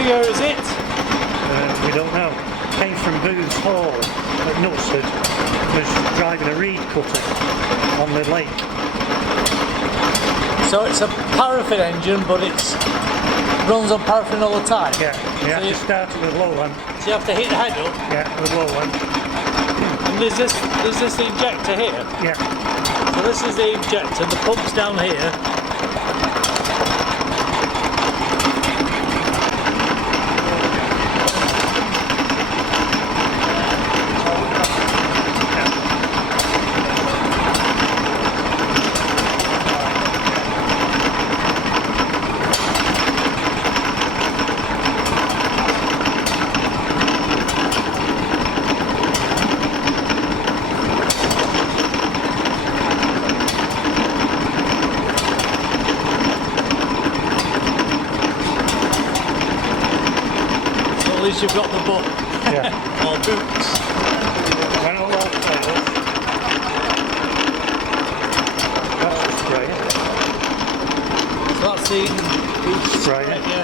What year is it? We don't know. Came from Booth's Hall at Knutsford. Was driving a reed cutter on the lake. So it's a paraffin engine, but it's runs on paraffin all the time. Yeah, you have to start it with low land. So you have to hit the head up. Yeah, with low land. And there's this injector here. Yeah. So this is the injector. The pump's down here. At least you've got the book. Yeah. Or books. When all that fails, that's the sprayer. So that's the Sprayer. Yeah.